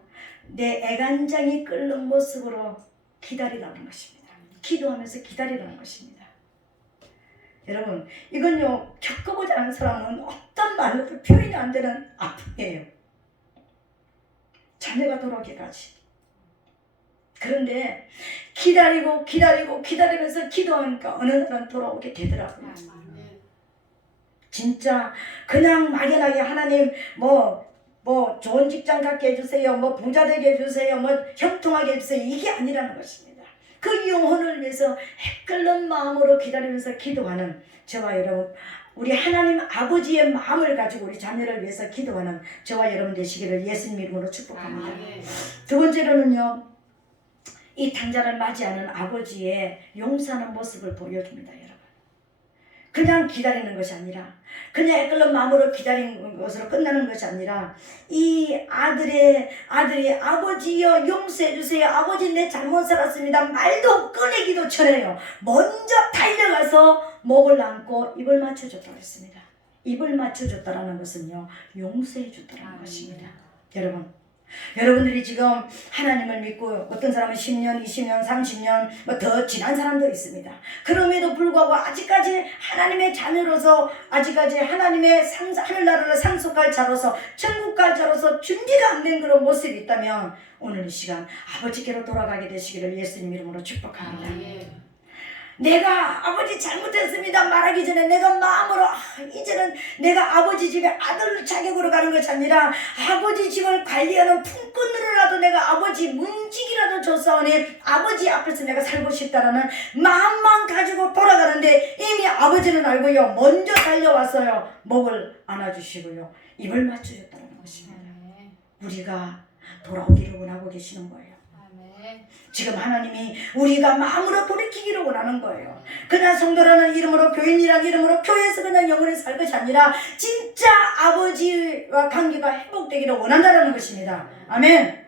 내 애간장이 끓는 모습으로 기다리라는 것입니다. 기도하면서 기다리라는 것입니다. 여러분, 이건요 겪어보지 않은 사람은 어떤 말로도 표현이 안 되는 아픔이에요. 자녀가 돌아오기까지. 그런데 기다리면서 기도하니까 어느 날은 돌아오게 되더라고요. 진짜 그냥 막연하게 하나님 뭐 좋은 직장 갖게 해주세요, 뭐 부자 되게 해주세요, 뭐 형통하게 해주세요, 이게 아니라는 것입니다. 그 영혼을 위해서 해끓는 마음으로 기다리면서 기도하는 저와 여러분, 우리 하나님 아버지의 마음을 가지고 우리 자녀를 위해서 기도하는 저와 여러분 되시기를 예수님 이름으로 축복합니다. 두 번째로는요, 이 당자를 맞이하는 아버지의 용서하는 모습을 보여줍니다. 여러분, 그냥 기다리는 것이 아니라, 그냥 애끓는 마음으로 기다리는 것으로 끝나는 것이 아니라, 이 아들이 아버지여 용서해 주세요, 아버지 내 잘못 살았습니다, 말도 꺼내기도 전에요 먼저 달려가서 목을 안고 입을 맞춰줬다고 했습니다. 입을 맞춰줬다라는 것은요, 용서해 줬다라는 것입니다. 여러분들이 지금 하나님을 믿고 어떤 사람은 10년, 20년, 30년 뭐 더 지난 사람도 있습니다. 그럼에도 불구하고 아직까지 하나님의 자녀로서, 아직까지 하나님의 하늘나라를 상속할 자로서, 천국 갈 자로서 준비가 안 된 그런 모습이 있다면 오늘 이 시간 아버지께로 돌아가게 되시기를 예수님 이름으로 축복합니다. 내가 아버지 잘못했습니다 말하기 전에 내가 마음으로 이제는 내가 아버지 집에 아들 자격으로 가는 것이 아니라 아버지 집을 관리하는 품꾼으로라도 내가 아버지 문직이라도 줬사오니 아버지 앞에서 내가 살고 싶다라는 마음만 가지고 돌아가는데, 이미 아버지는 알고요, 먼저 달려왔어요. 목을 안아주시고요, 입을 맞춰줬다는 것입니다. 우리가 돌아오기를 원하고 계시는 거예요. 지금 하나님이 우리가 마음으로 돌이키기를 원하는 거예요. 그냥 성도라는 이름으로, 교인이라는 이름으로 교회에서 그냥 영원히 살 것이 아니라 진짜 아버지와 관계가 회복되기를 원한다는 것입니다. 아멘.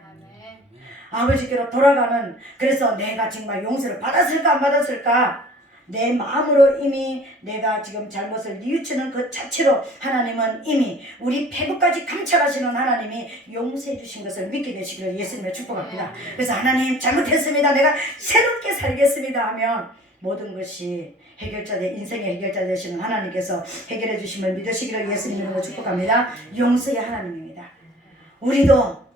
아버지께로 돌아가는, 그래서 내가 정말 용서를 받았을까 안 받았을까, 내 마음으로 이미 내가 지금 잘못을 뉘우치는 그 자체로 하나님은 이미 우리 패부까지 감찰하시는 하나님이 용서해 주신 것을 믿게 되시기를 예수님을 축복합니다. 그래서 하나님 잘못했습니다, 내가 새롭게 살겠습니다 하면 모든 것이 인생의 해결자 되시는 하나님께서 해결해 주심을 믿으시기를 예수님으로 축복합니다. 용서의 하나님입니다. 우리도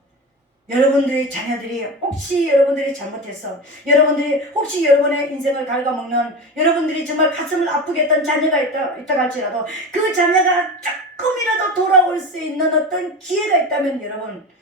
여러분들의 자녀들이 혹시 여러분들이 잘못해서, 여러분들이 혹시 여러분의 인생을 갉아먹는, 여러분들이 정말 가슴을 아프게 했던 자녀가 있다 할지라도 그 자녀가 조금이라도 돌아올 수 있는 어떤 기회가 있다면, 여러분,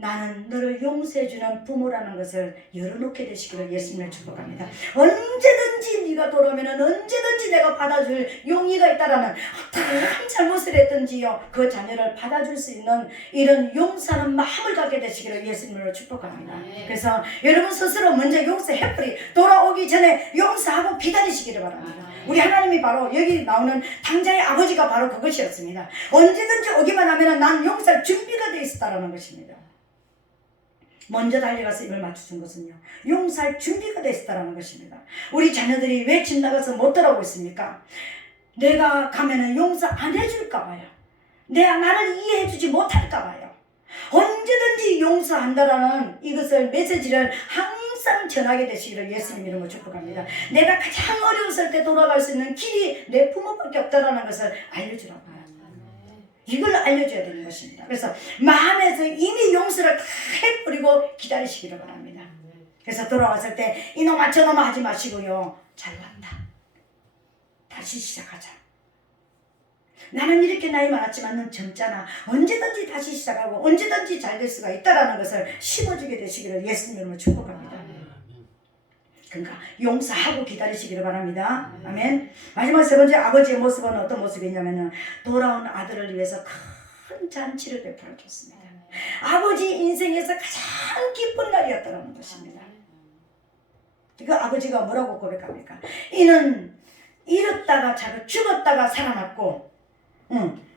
나는 너를 용서해주는 부모라는 것을 열어놓게 되시기를 예수님을 축복합니다. 언제든지 네가 돌아오면 언제든지 내가 받아줄 용의가 있다라는, 어떤 잘못을 했든지요, 그 자녀를 받아줄 수 있는 이런 용서하는 마음을 갖게 되시기를 예수님으로 축복합니다. 그래서 여러분 스스로 먼저 돌아오기 전에 용서하고 기다리시기를 바랍니다. 우리 하나님이 바로 여기 나오는 당자의 아버지가 바로 그것이었습니다. 언제든지 오기만 하면 난 용서할 준비가 되어 있었다라는 것입니다. 먼저 달려가서 입을 맞추신 것은요, 용서할 준비가 됐다라는 것입니다. 우리 자녀들이 왜 집 나가서 못 돌아오고 있습니까? 내가 가면은 용서 안 해줄까 봐요. 나를 이해해주지 못할까 봐요. 언제든지 용서한다라는 이것을, 메시지를 항상 전하게 되시기를 예수님 이름으로 축복합니다. 내가 가장 어려웠을 때 돌아갈 수 있는 길이 내 부모밖에 없다라는 것을 알려주라고요. 이걸 알려줘야 되는 것입니다. 그래서 마음에서 이미 용서를 다 해버리고 기다리시기를 바랍니다. 그래서 돌아왔을 때 이놈아 저놈아 하지 마시고요, 잘 왔다, 다시 시작하자, 나는 이렇게 나이 많았지만 넌 젊잖아, 언제든지 다시 시작하고 언제든지 잘 될 수가 있다라는 것을 심어주게 되시기를 예수님으로 축복합니다. 그러니까 용서하고 기다리시기를 바랍니다. 아멘. 마지막 세 번째, 아버지의 모습은 어떤 모습이냐면은 돌아온 아들을 위해서 큰 잔치를 베풀어 줬습니다. 아버지 인생에서 가장 기쁜 날이었다는 것입니다. 그 아버지가 뭐라고 고백합니까? 이는 잃었다가 죽었다가 살아났고,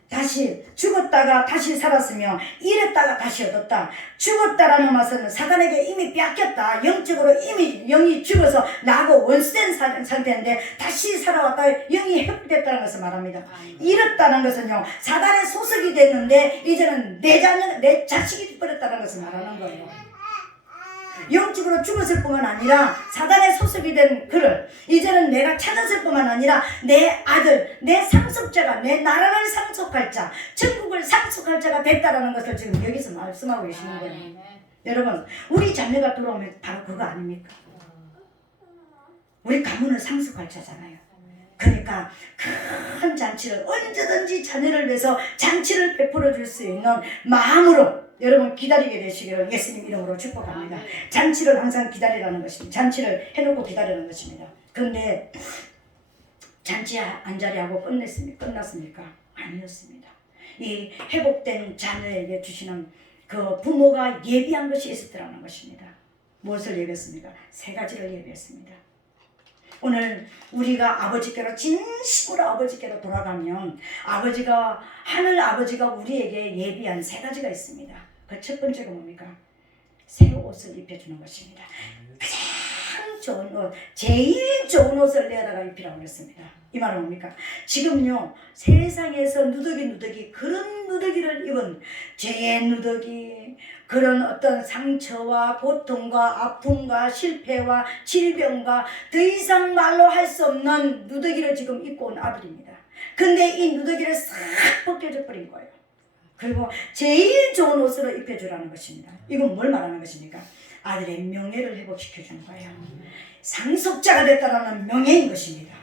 다시 죽었다가 다시 살았으며 잃었다가 다시 얻었다. 죽었다라는 것은 사단에게 이미 뺏겼다. 영적으로 이미 영이 죽어서 나하고 원수된 상태인데 다시 살아왔다. 영이 회복됐다는 것을 말합니다. 잃었다는 것은요, 사단의 소속이 됐는데 이제는 내 자식이 되어버렸다는 것을 말하는 거예요. 영적으로 죽었을 뿐만 아니라 사단의 소속이 된 그를 이제는 내가 찾았을 뿐만 아니라 내 아들, 내 상속자가, 내 나라를 상속할 자, 천국을 상속할 자가 됐다라는 것을 지금 여기서 말씀하고 계시는 거예요. 여러분, 우리 자녀가 돌아오면 바로 그거 아닙니까? 우리 가문을 상속할 자잖아요. 그러니까 큰 잔치를 언제든지 자녀를 위해서 잔치를 베풀어 줄 수 있는 마음으로 여러분 기다리게 되시기를 예수님 이름으로 축복합니다. 잔치를 항상 기다리라는 것입니다. 잔치를 해놓고 기다리는 것입니다. 그런데 잔치 한 자리하고 끝났습니까? 아니었습니다. 이 회복된 자녀에게 주시는 그 부모가 예비한 것이 있었더라는 것입니다. 무엇을 예비했습니까? 세 가지를 예비했습니다. 오늘 우리가 아버지께로 진심으로 아버지께로 돌아가면 하늘 아버지가 우리에게 예비한 세 가지가 있습니다. 그 첫 번째가 뭡니까? 새 옷을 입혀주는 것입니다. 가장 좋은 옷, 제일 좋은 옷을 내다가 입히라고 그랬습니다. 이 말은 뭡니까? 지금요 세상에서 누더기 그런 누더기를 입은 죄의 누더기, 그런 어떤 상처와 고통과 아픔과 실패와 질병과 더 이상 말로 할 수 없는 누더기를 지금 입고 온 아들입니다. 근데 이 누더기를 싹 벗겨져 버린 거예요. 그리고 제일 좋은 옷으로 입혀주라는 것입니다. 이건 뭘 말하는 것입니까? 아들의 명예를 회복시켜주는 거예요. 상속자가 됐다는 명예인 것입니다.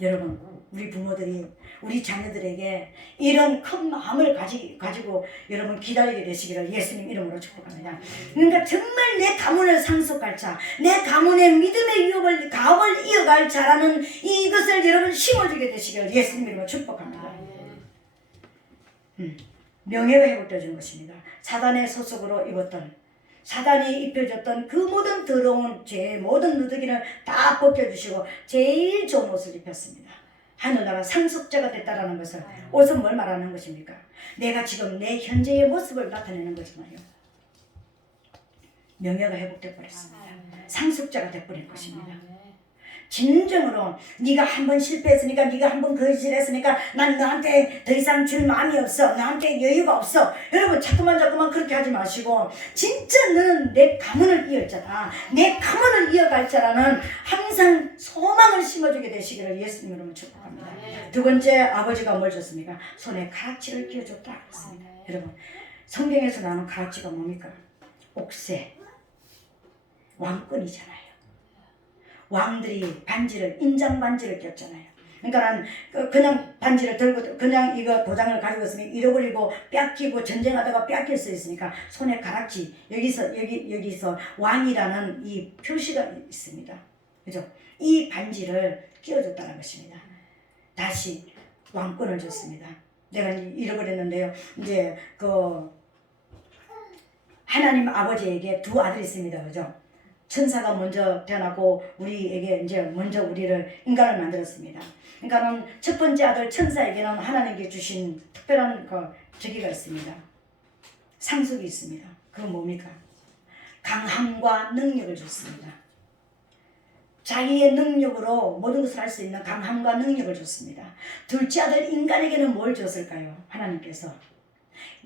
여러분, 우리 부모들이 우리 자녀들에게 이런 큰 마음을 가지고 여러분 기다리게 되시기를 예수님 이름으로 축복합니다. 그러니까 정말 내 가문을 상속할 자, 내 가문의 믿음의 가업을 이어갈 자라는 이것을 여러분 심어주게 되시기를 예수님 이름으로 축복합니다. 명예가 회복되어지는 것입니다. 사단의 소속으로 입었던, 사단이 입혀줬던 그 모든 더러운 죄의 모든 누더기를 다 벗겨주시고 제일 좋은 옷을 입혔습니다. 하늘나라 상속자가 됐다라는 것을, 옷은 뭘 말하는 것입니까? 내가 지금 내 현재의 모습을 나타내는 거잖아요. 명예가 회복돼 버렸습니다. 상속자가 돼버린 것입니다. 진정으로 네가 한번 실패했으니까, 네가 한번 거짓했으니까 난 너한테 더 이상 줄 마음이 없어, 너한테 여유가 없어. 여러분 자꾸만 그렇게 하지 마시고, 진짜 너는 내 가문을 이을 자다, 내 가문을 이어갈 자라는 항상 소망을 심어주게 되시기를 예수님으로 축복합니다. 두 번째, 아버지가 뭘 줬습니까? 손에 가락지를 끼워줬다 그랬습니다. 여러분, 성경에서 나오는 가락지가 뭡니까? 옥새, 왕권이잖아요. 왕들이 인장 반지를 꼈잖아요. 그러니까 그냥 반지를 들고 그냥 이거 도장을 가지고 있으면 잃어버리고 뺏기고 전쟁하다가 뺏길 수 있으니까 손에 가락지, 여기서 왕이라는 이 표시가 있습니다. 그죠? 이 반지를 끼워줬다는 것입니다. 다시 왕권을 줬습니다. 내가 잃어버렸는데요. 이제 하나님 아버지에게 두 아들이 있습니다. 그죠? 천사가 먼저 태어나고 우리에게 이제 먼저 인간을 만들었습니다. 그러니까는 첫 번째 아들 천사에게는 하나님께 주신 특별한 저기가 있습니다. 상속이 있습니다. 그건 뭡니까? 강함과 능력을 줬습니다. 자기의 능력으로 모든 것을 할 수 있는 강함과 능력을 줬습니다. 둘째 아들 인간에게는 뭘 줬을까요? 하나님께서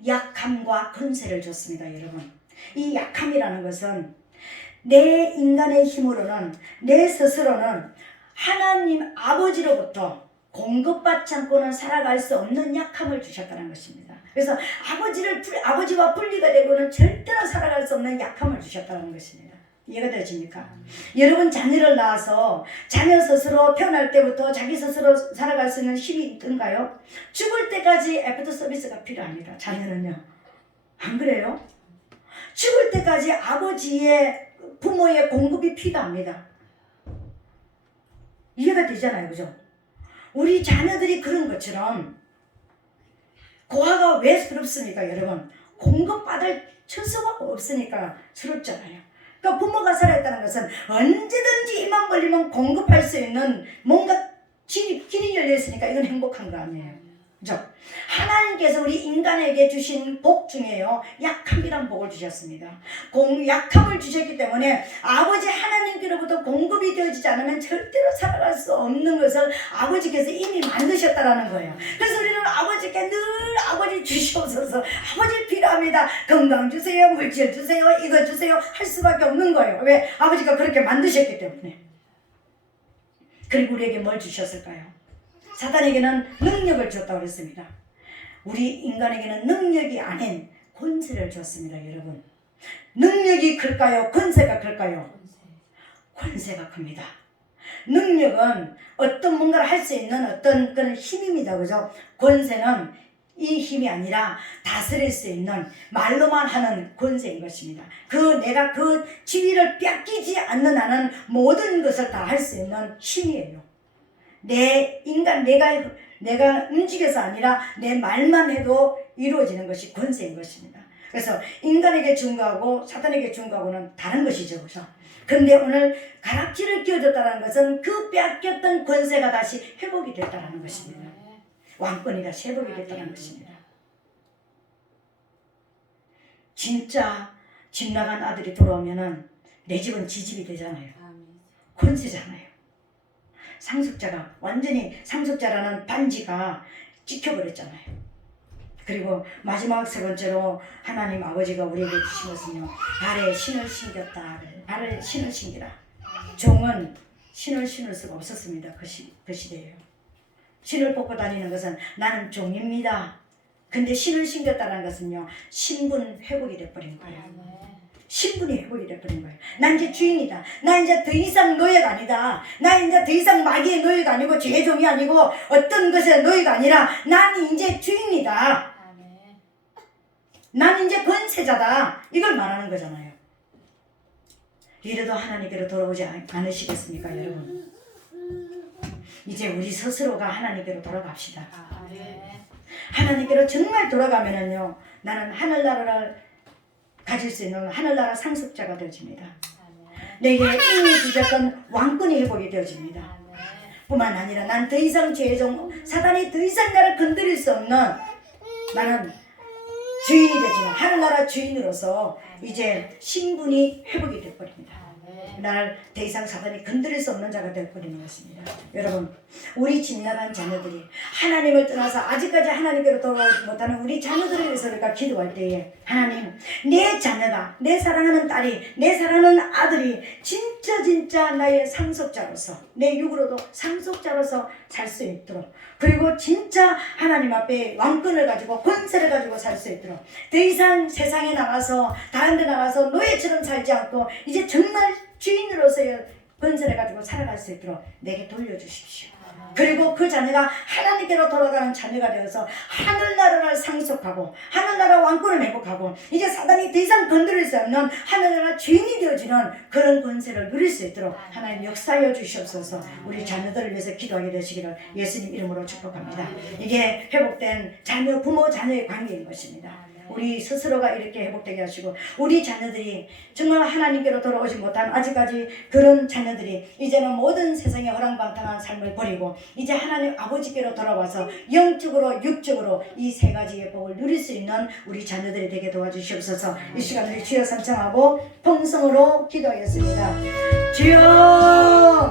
약함과 권세를 줬습니다. 여러분, 이 약함이라는 것은 내 인간의 힘으로는, 내 스스로는 하나님 아버지로부터 공급받지 않고는 살아갈 수 없는 약함을 주셨다는 것입니다. 그래서 아버지와 분리가 되고는 절대로 살아갈 수 없는 약함을 주셨다는 것입니다. 이해가 되십니까? 여러분 자녀를 낳아서 자녀 스스로 태어날 때부터 자기 스스로 살아갈 수 있는 힘이 있던가요? 죽을 때까지 애프터 서비스가 필요합니다. 자녀는요. 안 그래요? 죽을 때까지 부모의 공급이 필요합니다. 이해가 되잖아요. 그죠? 우리 자녀들이 그런 것처럼 고아가 왜 서럽습니까? 여러분, 공급받을 처소가 없으니까 서럽잖아요. 그러니까 부모가 살아있다는 것은 언제든지 입만 벌리면 공급할 수 있는 뭔가 길이 열려 있으니까 이건 행복한 거 아니에요. 그죠? 하나님께서 우리 인간에게 주신 복 중에요, 약함이란 복을 주셨습니다. 약함을 주셨기 때문에 아버지 하나님께로부터 공급이 되어지지 않으면 절대로 살아갈 수 없는 것을 아버지께서 이미 만드셨다라는 거예요. 그래서 우리는 아버지께 늘 아버지 주시옵소서, 아버지 필요합니다, 건강 주세요, 물질 주세요, 이거 주세요 할 수밖에 없는 거예요. 왜? 아버지가 그렇게 만드셨기 때문에. 그리고 우리에게 뭘 주셨을까요? 사단에게는 능력을 줬다고 그랬습니다. 우리 인간에게는 능력이 아닌 권세를 줬습니다. 여러분, 능력이 클까요? 권세가 클까요? 권세가 큽니다. 능력은 어떤 뭔가를 할 수 있는 어떤 그런 힘입니다. 그죠? 권세는 이 힘이 아니라 다스릴 수 있는, 말로만 하는 권세인 것입니다. 내가 그 지위를 뺏기지 않는 한은 모든 것을 다 할 수 있는 힘이에요. 내가 움직여서 아니라 내 말만 해도 이루어지는 것이 권세인 것입니다. 그래서 인간에게 준 거하고 사탄에게 준 거하고는 다른 것이죠. 그죠? 그런데 오늘 가락지를 끼워줬다는 것은 그 뺏겼던 권세가 다시 회복이 됐다는 것입니다. 왕권이 다시 회복이 됐다는 것입니다. 진짜 집 나간 아들이 돌아오면은 내 집은 지 집이 되잖아요. 권세잖아요. 상속자가 완전히, 상속자라는 반지가 찍혀버렸잖아요. 그리고 마지막 세 번째로 하나님 아버지가 우리에게 주신 것은요, 발에 신을 신겼다. 발에 신을 신기라. 종은 신을 신을 수가 없었습니다. 그 시대에요. 신을 벗고 다니는 것은 나는 종입니다. 근데 신을 신겼다는 것은요, 신분 회복이 돼버린 거예요. 신분이 회복이 돼버린 거예요. 난 이제 주인이다. 나 이제 더 이상 노예가 아니다. 나 이제 더 이상 마귀의 노예가 아니고 죄의 종이 아니고 어떤 것의 노예가 아니라 난 이제 주인이다. 난 이제 권세자다. 이걸 말하는 거잖아요. 이래도 하나님께로 돌아오지 않으시겠습니까, 여러분? 이제 우리 스스로가 하나님께로 돌아갑시다. 하나님께로 정말 돌아가면은요, 나는 하늘나라를 가질 수 있는 하늘나라 상속자가 되어집니다. 내게 이미 주셨던 왕권이 회복이 되어집니다. 뿐만 아니라 난 더 이상 죄의 종, 사단이 더 이상 나를 건드릴 수 없는, 나는 주인이 되지만 하늘나라 주인으로서 이제 신분이 회복이 되어버립니다. 나를 더 이상 사단이 건드릴 수 없는 자가 되어버리는 것입니다. 여러분, 우리 집 나간 자녀들이 하나님을 떠나서 아직까지 하나님께로 돌아오지 못하는 우리 자녀들을 위해서 우리가 기도할 때에, 하나님, 내 자녀가, 내 사랑하는 딸이, 내 사랑하는 아들이 진짜 나의 상속자로서, 내 육으로도 상속자로서 살 수 있도록, 그리고 진짜 하나님 앞에 왕권을 가지고 권세를 가지고 살 수 있도록, 더 이상 세상에 나가서 다른 데 나가서 노예처럼 살지 않고 이제 정말 주인으로서의 권세를 가지고 살아갈 수 있도록 내게 돌려주십시오. 그리고 그 자녀가 하나님께로 돌아가는 자녀가 되어서 하늘나라를 상속하고 하늘나라 왕권을 회복하고 이제 사단이 더 이상 건드릴 수 없는 하늘나라 주인이 되어지는 그런 권세를 누릴 수 있도록 하나님 역사하여 주시옵소서. 우리 자녀들을 위해서 기도하게 되시기를 예수님 이름으로 축복합니다. 이게 회복된 자녀, 부모 자녀의 관계인 것입니다. 우리 스스로가 이렇게 회복되게 하시고, 우리 자녀들이 정말 하나님께로 돌아오지 못한 아직까지 그런 자녀들이 이제는 모든 세상의 허랑방탕한 삶을 버리고 이제 하나님 아버지께로 돌아와서 영적으로 육적으로 이 세 가지의 복을 누릴 수 있는 우리 자녀들이 되게 도와주시옵소서. 이 시간 우리 주여 삼창하고 통성으로 기도하겠습니다. 주여.